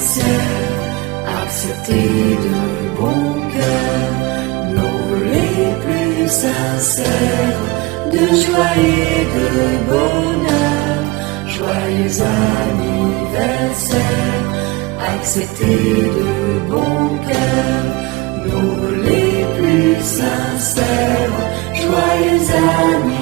sincères, acceptés de bon cœur, nos les plus sincères, de joie et de bonheur. Joyeux anniversaire, acceptés de bon cœur, nos les plus sincères, joyeux anniversaire.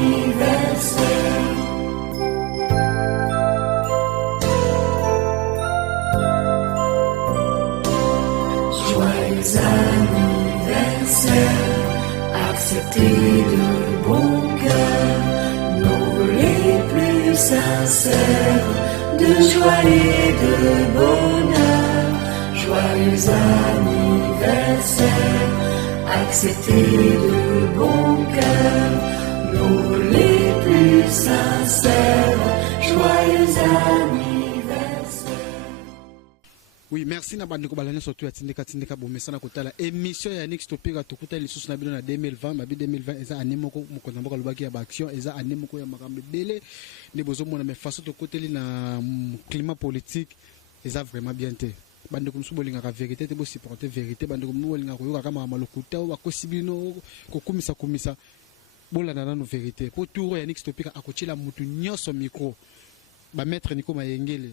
Joyeux anniversaire, acceptés de bon cœur, nos les plus sincères, de joie et de bonheur. Joyeux anniversaire, acceptés de bon cœur, nos les plus sincères, joyeux anniversaire. Oui, merci na bandeko balane surtout ya tindika bomesa na kotala émission ya Next Topic atukuta lisusu na bino na 2020 mabi 2020 eza année moko mokonza mboka lobaki ya ba action eza année moko ya makambe belé ne bozo mona me façon to koteli na climat politique eza vraiment bien te bandeko msubo linga ka vérité te bo supporter vérité bandeko msubo linga ko yoka kama malokuta ba kosibino ko kumisa bolana na no vérité po tour ya Next Topic akochila mutu nyoso micro ba maître Nico Mayengele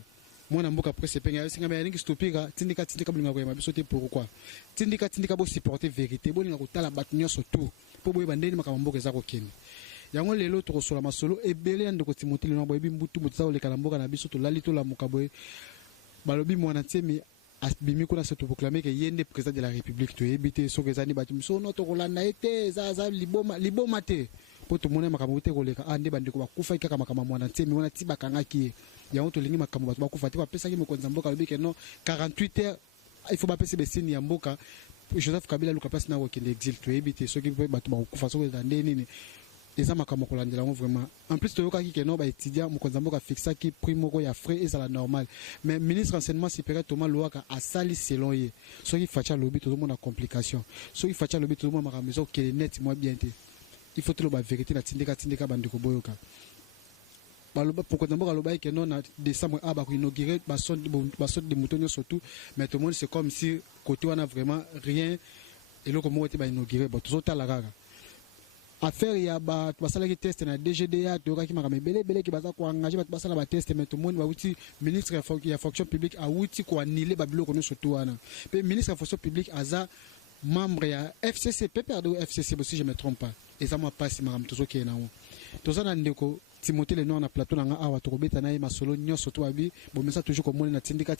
mwana mboka presse penga singa ba Next Topic tindika bolinga ko yema biso te pourquoi tindika bo supporter vérité bolinga ko tala bat nyoso tout po boye bandeni makama mboka za ko kene yango lelo to kosola masolo ebele ndeko Timothée le boye bimbutu mutsa ole kala mboka na biso to lali to la mukaboye balobi mwana tsemi bimi kuna se to proclamer que yende président de la République to ebité so kezani batumso no to kolanda ete za liboma te po to mona makama te koleka ande bandeko bakufa kaka makama mwana tsemi wana tibakanga ki yango to lingi makama bato bakufa te bapesa ki mokonza mboka lobi ke non 48 heures il faut bapesa besini ya mboka Joseph Kabila luka place na wokende exil to ebité so ki bato bakufa so kezande nini eza makama kolandela ngo vraiment en plus to yoka ki ke non ba étudiant mokonza mboka fixa ki primo ko ya frais et ça la normal mais ministre enseignement supérieur Thomas Louaka a sali selon ye so ki facha lobi to mona complication so ki facha lobi to mona makamizo ke net moi bien te il faut tout la vérité na tindika bandeko boyoka baloba pourquoi d'abord aloba ke non na décembre aba ko inaugurer bason de moutonio surtout mais tout le monde c'est comme si côté on a vraiment rien et le comment était ba inaugurer bon tout ça la rara affaire ya ba basala ki test na DGDA to ka ki makame belé ki baza ko engager ba basala ba test mais tout le monde ba wuti ministre ya fonction publique a wuti ko annuler ba biloko no surtout wana pe ministre ya fonction publique aza membre ya FCC perdre FCC si je me trompe pas et ça moi passe makam tout ki na wo to ça na ndeko Timothée le nom na plateau na awa to kobeta na ye masolo nyoso to abi bo mesa toujours comme on na tindika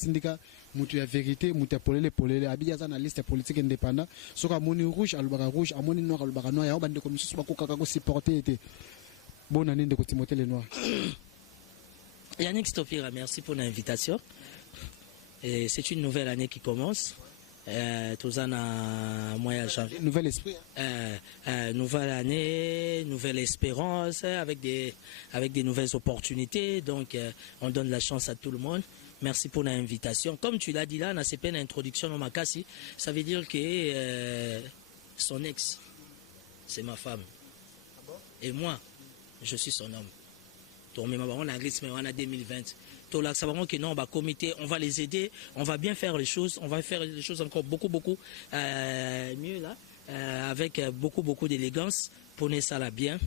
mutu ya vérité mutu ya polele abi ya za na liste politique indépendant so ka moni rouge alubaka rouge amoni noir alubaka noir ya bande comme susu bakokaka ko supporter était bon année de Timothée le noir. Yannick Stopira, merci pour l'invitation. Et c'est une nouvelle année qui commence. Tout ça na moyen janvier. Nouvel esprit. Nouvelle année, nouvelle espérance, avec des nouvelles opportunités. Donc, on donne la chance à tout le monde. Merci pour l'invitation. Comme tu l'as dit là, on a fait une introduction au Makassi. Ça veut dire que son ex, c'est ma femme. Et moi, je suis son homme. Donc, on a 2020. Que non, on va comité, on va les aider, on va bien faire les choses, on va faire les choses encore beaucoup mieux là, avec beaucoup d'élégance pour ne ça là bien.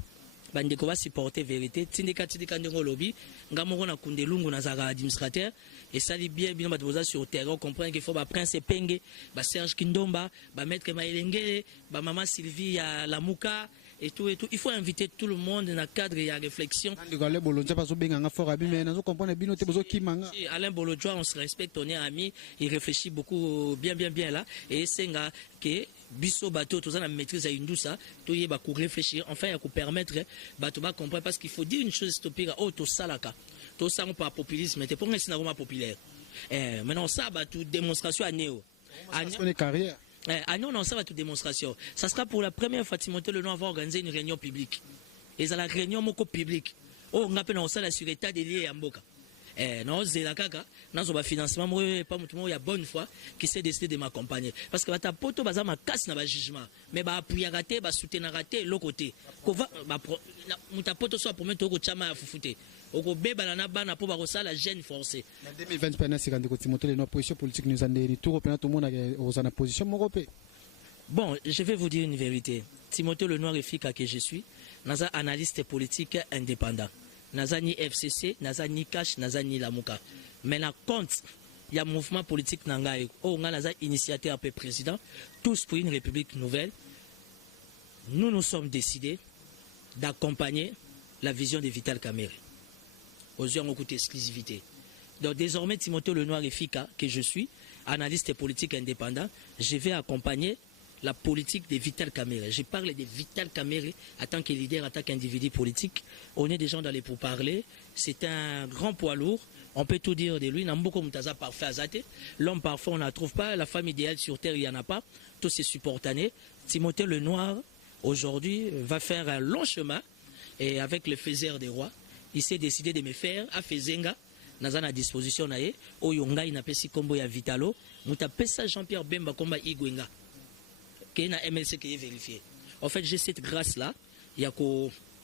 Bandeko va supporter vérité. Tindika ndeko lobby, ngamoko na kundelungu na zaka administrateur et ça dit bien batoza sur terrain, on comprend qu'il faut ba Prince Penge, ba Serge Kindomba, ba Maître Maelengele, ba Maman Sylvie ya Lamuka. Et tout. Il faut inviter tout le monde dans le cadre de la réflexion. Alain Bolodjoa, on se respecte, on est amis, il réfléchit beaucoup, bien là. Et c'est que biso bateau, tout ça, la maîtrise à Indoussa, tout y est pour réfléchir, enfin, il faut permettre, bateau va comprendre, parce qu'il faut dire une chose, tout ça, là, tout ça, on parle populisme, mais pour un scénario populaire. Maintenant, ça, tout démonstration à Néo. On est carrière. Non, ça va toute démonstration. Ça sera pour la première fois Timothée le nom va organiser une réunion publique. Et ça la réunion moko publique. Oh, on appelle ça la sûreté des liens à Mboka. Non, c'est la caca. Non, c'est financement. Moi, pas il y a bonne foi qui s'est décidé de m'accompagner. Parce que ta poto baza ma casse na ba jugement. Mais ba appuyer raté, ba soutenir raté l'autre côté. Kova ba ta poto soit pour mettre au chama à foufuté. oko beba na bana po ba la gêne forcée. En 2020 pena c'est quand Timothée Lenoir position politique nous en est tout reprenant tout le monde aux en position monopé. Bon, je vais vous dire une vérité. Timothée Lenoir efficace que je suis, naza analyste politique indépendant. Naza ni FCC, naza ni Cash, naza ni Lamuka. Mais na compte il y a un mouvement politique nangaï. Oh, on a naza initiateur après président, tous pour une république nouvelle. Nous nous sommes décidés d'accompagner la vision de Vital Kamerhe aux yeux en côté exclusivité. Donc désormais Timothée Lenoir efficace que je suis, analyste politique indépendant, je vais accompagner la politique de Vital Kamerhe. Je parle de Vital Kamerhe en tant que leader, en tant qu'individu politique. On est des gens dans les pourparlers. C'est un grand poids lourd. On peut tout dire de lui. L'homme parfait, on ne trouve pas. La femme idéale sur terre, il n'y en a pas. Tous ses supportanés. Timothée Lenoir, aujourd'hui, va faire un long chemin. Et avec le faiseur des rois, il s'est décidé de me faire à Fezenga. Nous avons à disposition. Au Yonga, il n'a pas si combo ya Vitalo. Nous avons ça Jean-Pierre Bemba comme Igwenga. Na MLC qui est vérifié. En fait, j'ai cette grâce-là. Il y a qu'à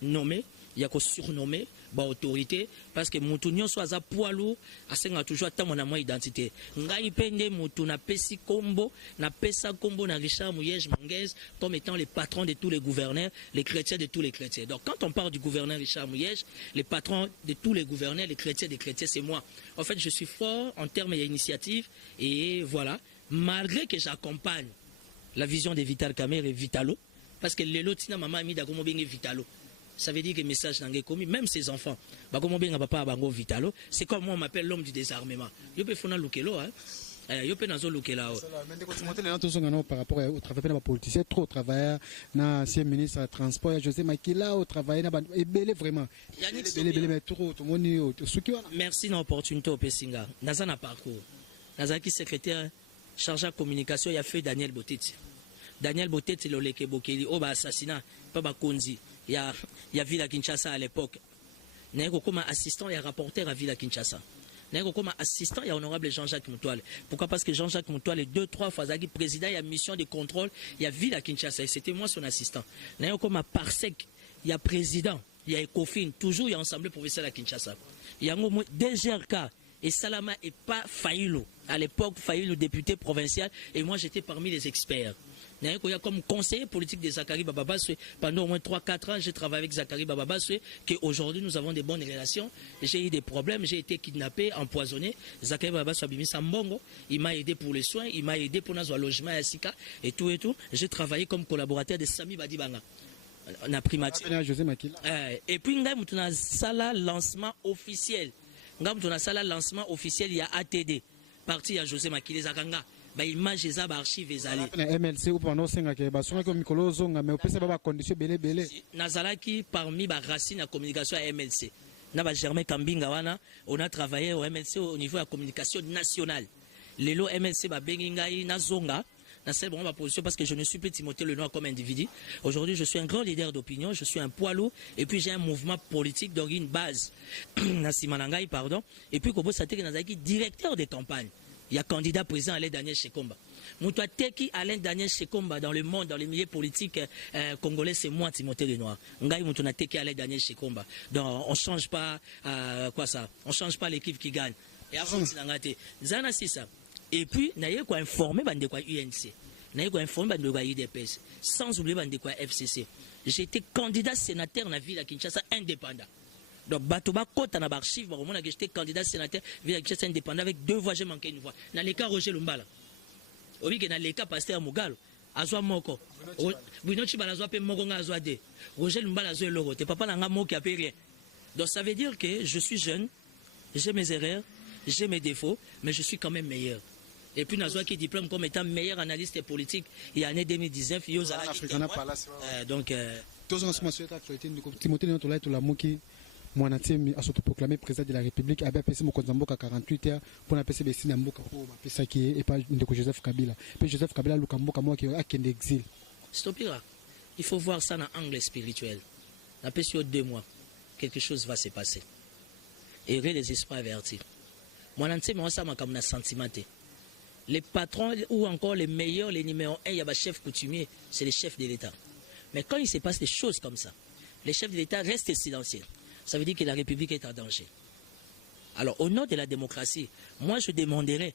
nommer, il y a qu'à surnommer, autorité, parce que Moutounion soit à poids lourd, à ce toujours à mon identité. Ngai pende Moutou na pesi combo, na pesa combo na Richard Mouyej Manguez, comme étant les patrons de tous les gouverneurs, les chrétiens de tous les chrétiens. Donc, quand on parle du gouverneur Richard Mouyej, les patrons de tous les gouverneurs, les chrétiens des chrétiens, c'est moi. En fait, je suis fort en termes d'initiative, et voilà, malgré que j'accompagne la vision de Vital Kamerhe et Vitalo, parce que les lots, maman a mis d'agomo bien Vitalo. Ça veut dire que le message n'a pas commis, même ses enfants. Bagomo bien papa bango Vitalo, c'est comme moi on m'appelle l'homme du désarmement. Yo pe fona lukelo hein. Yo pe nazo lukela. Mais de Timothée Lenoir tout son par rapport au travail de la politicien, trop travailleur na ancien ministre de transport José Makila au travail na et belé vraiment. Belé mais trop tout le monde merci de l'opportunité au Pessinga. Nazana parcours. Nazaki secrétaire chargé de communication, il y a fait Daniel Boteti. Daniel Boteti, le Leke Bokeli, oh, assassinat, pas Bakonzi. Il y a Villa Kinshasa à l'époque. Il y a comme assistant, il y a rapporteur à Villa Kinshasa. Il y a comme assistant, il y a honorable Jean-Jacques Moutouale. Pourquoi? Parce que Jean-Jacques Moutouale est 2-3 fois président, il y a mission de contrôle, il y a Villa Kinshasa. Et c'était moi son assistant. Il y a comme Parsec, il y a président, il y a Ecofin, toujours il y a ensemble professeur à Kinshasa. Il y a un DGRK. Et Salama n'est pas Faïlo. À l'époque, Faïlo, député provincial, et moi j'étais parmi les experts. Comme conseiller politique de Zachary Bababaswe, pendant au moins 3-4 ans, j'ai travaillé avec Zachary Bababaswe, qu'aujourd'hui nous avons des bonnes relations. J'ai eu des problèmes, j'ai été kidnappé, empoisonné. Zachary Bababaswe a bimi Sambongo, il m'a aidé pour les soins, il m'a aidé pour notre logement à Sika, et tout et tout. J'ai travaillé comme collaborateur de Sami Badibanga. On a primature. Et puis, nous avons un sala lancement officiel. Nous avons un sala lancement officiel, il y a ATD. Parti à José Makile Zakanga. Bah, image des archives ezali. MLC ou pendant 5 ans, bah, sur un micro zonga, mais au PC, bah, condition belé belé. Nazalaki parmi les racines de communication à MLC. Naba Germain Kambinga wana, on a travaillé au MLC au niveau de la communication nationale. Lelo MLC ba bengingai na zonga. Dans cette bonne position parce que je ne suis plus Timothée Lenoir comme individu. Aujourd'hui, je suis un grand leader d'opinion, je suis un poids lourd et puis j'ai un mouvement politique donc une base. Nasimanangai, pardon. Et puis Kobo Satek Nazaki, directeur de campagne. Il y a candidat président Alain Daniel Shekomba. Moutoua Teki Alain Daniel Shekomba dans le monde, dans les milieux politiques congolais, c'est moi Timothée Lenoir. Ngai Moutouna Teki Alain Daniel Shekomba. Donc on change pas quoi ça? On change pas l'équipe qui gagne. Et après Zana c'est ça. Et puis, nous avons informé de quoi UNC, nous avons informé de quoi UDPS, sans oublier de quoi FCC. J'étais candidat sénateur dans la ville de Kinshasa indépendant. Donc, Batoba Kota na archive, j'étais candidat sénateur ville de Kinshasa indépendant avec 2 voix, j'ai manqué une voix. Dans les cas Roger Lumbala, au lieu que dans les cas Pasteur Mugalo, Azwa Moko, Binochi Balazwa Pe Moko Azwa De, Roger Lumbala Azwa Loro, t'es papa n'a mot qui a fait rien. Donc, ça veut dire que je suis jeune, j'ai mes erreurs, j'ai mes défauts, mais je suis quand même meilleur. Et puis, nous avons qui diplôme comme étant meilleur analyste politique. Il y a l'année 2019, il y a donc. Timothée Lenoir, Mouanatim a s'autoproclamé président de la République, a bien passé mon Konzamboka 48 heures pour passer des signes Mboka pour passer qui est et pas de Joseph Kabila. Puis Joseph Kabila, Lukamboka, moi qui est en exil. Stopira. Il faut voir ça dans l'angle spirituel. La paix sur 2 mois, quelque chose va se passer. Et les esprits avertis. Mouanatim, moi, ça m'a comme un sentiment. Les patrons ou encore les meilleurs, les numéros 1, il y a des chefs coutumiers, c'est les chefs de l'État. Mais quand il se passe des choses comme ça, les chefs de l'État restent silencieux. ça veut dire que la République est en danger. Alors, au nom de la démocratie, moi je demanderais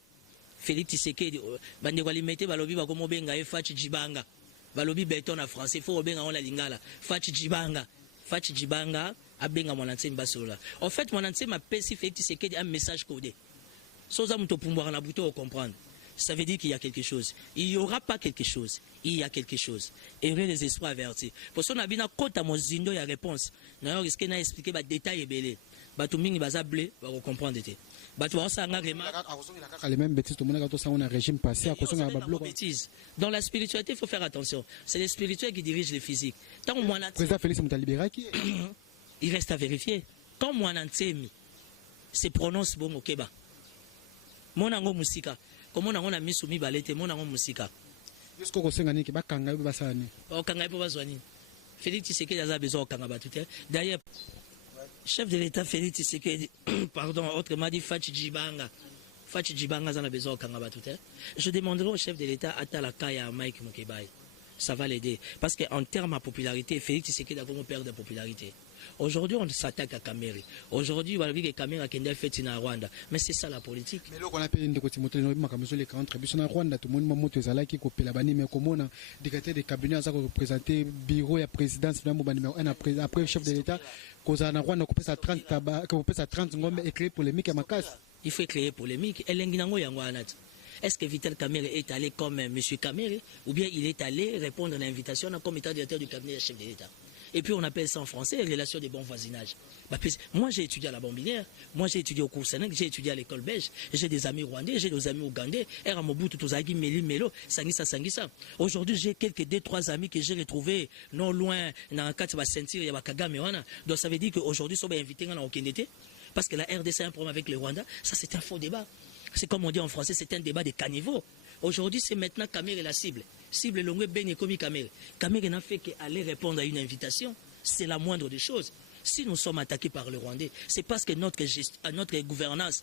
Félix Tshisekedi, bandeko limete balobi bakomo benga Fachi Djibanga, balobi béton en français, il faut benga on la lingala, Fachi Djibanga abenga Mwanantsemi basola. En fait, Mwanantsemi m'a pesi Félix Tshisekedi un message codé. Soza muto pouvoir na buto comprendre. Ça veut dire qu'il y a quelque chose. Il n'y aura pas quelque chose. Il y a quelque chose. Et les esprits avertis. Pour ça, on a bien compte à mon zindo, il y a réponse. D'ailleurs, est-ce qu'on a expliqué les détails et belé. Batou mingi baza blé, va comprendre. Batou ça nga les mêmes bêtises, tout le monde a un régime passé à cause de bêtises. Dans la spiritualité, il faut faire attention. C'est les spirituels qui dirigent le physique. Tant que moi, président Félix Moutalibera qui il reste à vérifier. Quand Mwanantsemi se prononce bon au Keba. Monango musika. Comment on a mis sous mi balete, monango musika. Jusqu'au Kosengani qui va kanga basani. Oh kanga pour basani. Félix Tshisekedi a besoin de kanga batute. D'ailleurs, chef de l'État Félix Tshisekedi, pardon, autrement dit Fachi Djibanga. Fachi Djibanga a besoin de kanga batute. Je demanderai au chef de l'État Atala Kaya Mike Mukebai. Ça va l'aider. Parce qu'en termes de popularité, Félix Tshisekedi a vraiment perdu de popularité. Aujourd'hui, on s'attaque à Kamere. Aujourd'hui, on va dire que Kamere a été fait en Rwanda. Mais c'est ça la politique. Mais là, on a payé une décote, les 40 en Rwanda, tout le monde est là qui coupe la banane, mais comme on a des cabinets qui ont représenté le bureau et la présidence, après le chef de l'État, qu'on a en Rwanda, qu'on peut à 30 ngombe et créer polémique à Makas. Il faut créer polémique. Est-ce que Vital Kamere est allé comme M. Kamere ou bien il est allé répondre à l'invitation comme état directeur du cabinet du chef de l'État? Et puis on appelle ça en français relation de bon voisinage. Moi j'ai étudié à la Bambinière, moi j'ai étudié au cours Sénégal, j'ai étudié à l'école belge, j'ai des amis rwandais, j'ai des amis ougandais, Era Mobutu Tozagi Meli Melo, Sangisa. Aujourd'hui j'ai quelques 2-3 amis que j'ai retrouvés non loin dans le cadre de la ceinture de Kagame. Donc ça veut dire qu'aujourd'hui ils sont invités dans aucun été parce que la RDC a un problème avec le Rwanda. Ça c'est un faux débat. C'est comme on dit en français, c'est un débat de caniveaux. Aujourd'hui, c'est maintenant Kamere la cible. Cible Longwe Ben Komi Kamere. Kamere n'a fait qu'aller répondre à une invitation. C'est la moindre des choses. Si nous sommes attaqués par le Rwandais, c'est parce que notre gouvernance,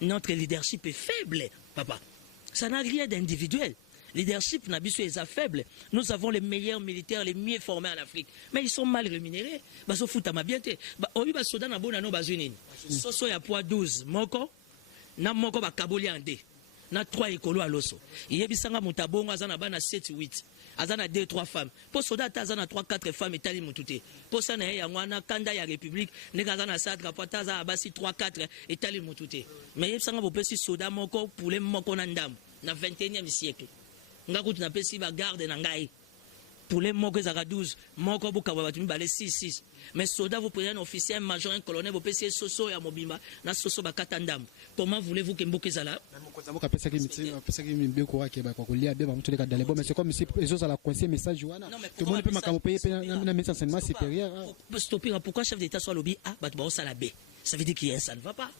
notre leadership est faible, papa. Ça n'a rien d'individuel. Leadership n'a pas est faible. Nous avons les meilleurs militaires, les mieux formés en Afrique. Mais ils sont mal rémunérés. Baso futa mabiente. Obi basoda na bona no bazunin. Soso ya poids 12. Moko. Na moko ba kaboli ande. Na 3 écolos à l'osso. Yebisanga mutabongo azana bana 7-8. Azana 2-3 femmes. Pour soda azana 3-4 femmes et tali mutute. Pour ça na yangwana kanda ya république neka azana sadra potaza abasi 3-4 et tali mutute. Mais yebisanga bopesi soda moko pour les moko na ndam na 21e siècle. Ngakutu na pesi ba garde na ngai. Pour les mots que ça 12, moko buka babatumi balé 6. Mais soda vous prenez un officier, un major, un colonel, vous payez soso ya mobimba, na soso bakatandam. Comment voulez-vous que mboke zala? Mais c'est comme si les autres allaient coincer message Joana. Tout le monde peut m'accompagner un enseignement supérieur. Pourquoi chef d'État soit lobby A, batba ça la B? Ça veut dire qu'il y a ça ne va pas.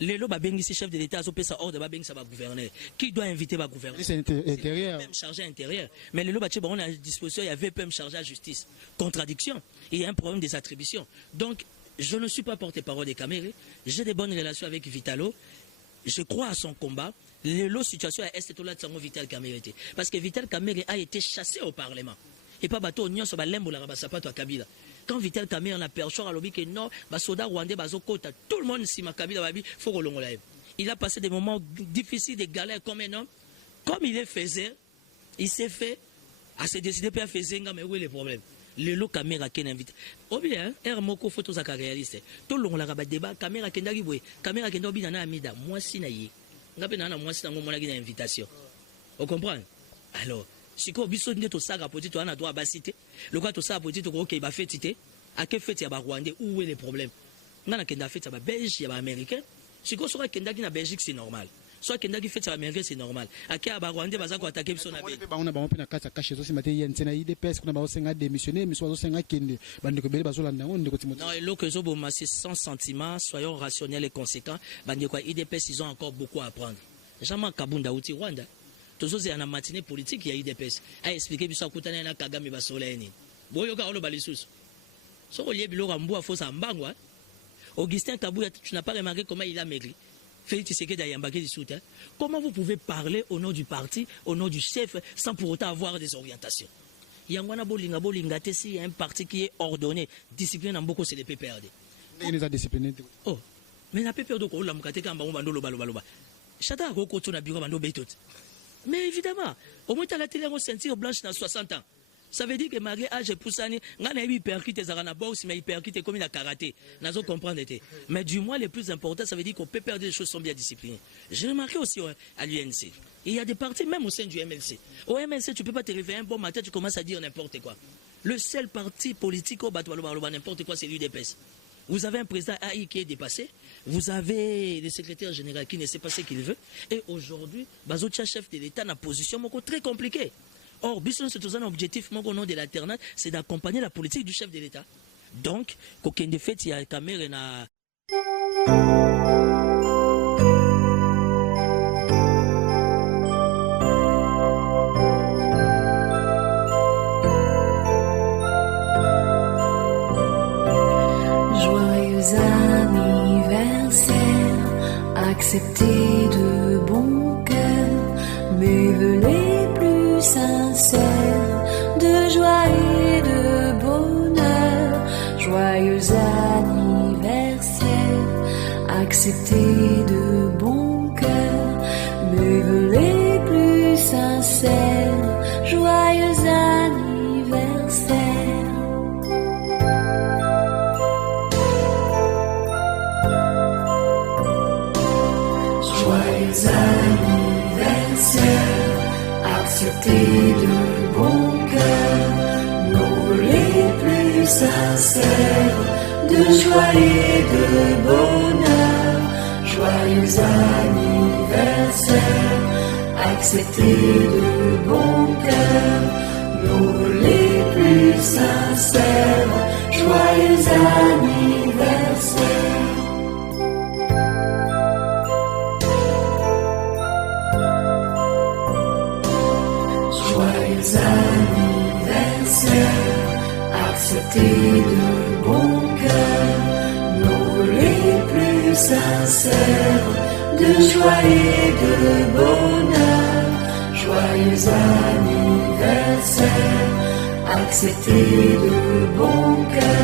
Les lois ici chef de l'État a opé sa ordre de ça va gouverner. Qui doit inviter va gouverner? C'est intérieur. VPM chargé intérieur. Mais les lois on a à disposition, il y a VPM chargé à justice. Contradiction. Il y a un problème des attributions. Donc, je ne suis pas porte-parole des Kamere. J'ai des bonnes relations avec Vitalo. Je crois à son combat. Les lots situation à Est là de Vital Kamere. Parce que Vital Kamere a été chassé au Parlement. Et pas bateau on sur lembo la rabasapato à Kabila. Quand Vital Kamere on a perçu à l'objet que non, soda rwandais bazokota, tout le monde si ma Kabila babi faut rolongola. Il a passé des moments difficiles, des galères comme un homme. Comme il est faisait, il s'est fait à se décider pour faire mais où est le problème? Le lot Kamera qui invite. Au bien, moko photo ça réaliste. Tout le long la rabat débat Kamera qui n'arrive Kamera qui n'obéit na amida. Moi si na yi. Ngape na moi si na ngomona qui invitation. Vous comprenez? Alors si ko biso ndeto saka petit on a droit à citer le quoi tout ça petit ko OK ba fêtité à quelle fête ya ba rwandais où est le problème ngana kenda fête ya ba belge ya ba américain si ko soka kenda ki na Belgique c'est normal soit kenda ki fête ya ba américain c'est normal akia ba rwandais baza ko attaquer biso na ba on a ba on pina kata cacher so simate yense na IDPS kuna ba osenga démissionner mais soit osenga kende bandeko bele bazolanda on ndeko timoto non lo que zo bo masser sans sentiment soyons rationnels et conséquents bandeko IDPS ils ont encore beaucoup à apprendre jamais Kabunda uti Rwanda toujours en matinée politique il y a IDPS a expliqué biso kutana na Kagame basoleni boyo ka olo balisusu so ko liebilo rambo a fosa mbangwa Augustin Kabouya tu n'as pas remarqué comment il a maigri Félix Tshisekedi a yambaki du soutien. Comment vous pouvez parler au nom du parti au nom du chef sans pour autant avoir des orientations? Il y a un parti qui est ordonné discipline en beaucoup c'est les PPRD Il nous a discipliné. Oh, mais la peur de quoi la mukate quand on va nous loba. Chata a beaucoup na bureau bando betot. Mais évidemment, au moins tu as la télé en ceinture blanche dans 60 ans. Ça veut dire que malgré âge poussani, ngana hyperkite zarana box mais hyperkite comme la karaté. Nazo comprendre été. Mais du moins le plus important, ça veut dire qu'on peut perdre des choses sont bien disciplinées. J'ai remarqué aussi à l'UNC. Il y a des partis même au sein du MLC. Au MLC, tu peux pas te réveiller un bon matin, tu commences à dire n'importe quoi. Le seul parti politique au Batoualoba n'importe quoi, c'est l'UDPS. Vous avez un président AI qui est dépassé, vous avez le secrétaire général qui ne sait pas ce qu'il veut, et aujourd'hui, Bazotia, chef de l'État, a une position très compliquée. Or, Bisson, c'est un objectif, mon nom de l'alternance, c'est d'accompagner la politique du chef de l'État. Donc, qu'aucun de fait, il y a caméra. Joyeux anniversaire, acceptez de bon cœur mes vœux les plus sincères de joie et de bonheur. Joyeux anniversaire, acceptez de bon cœur mes vœux les plus sincères. Joyeux anniversaire. Joyeux anniversaire, acceptez de bon cœur nos les plus sincères de joie et de bonheur. Joyeux anniversaire, acceptez de bon cœur nos les plus sincères. Joyeux anniversaire. Joyeux anniversaire, acceptez de bon cœur nos les plus sincères de joie et de bonheur. Joyeux anniversaire, acceptez de bon cœur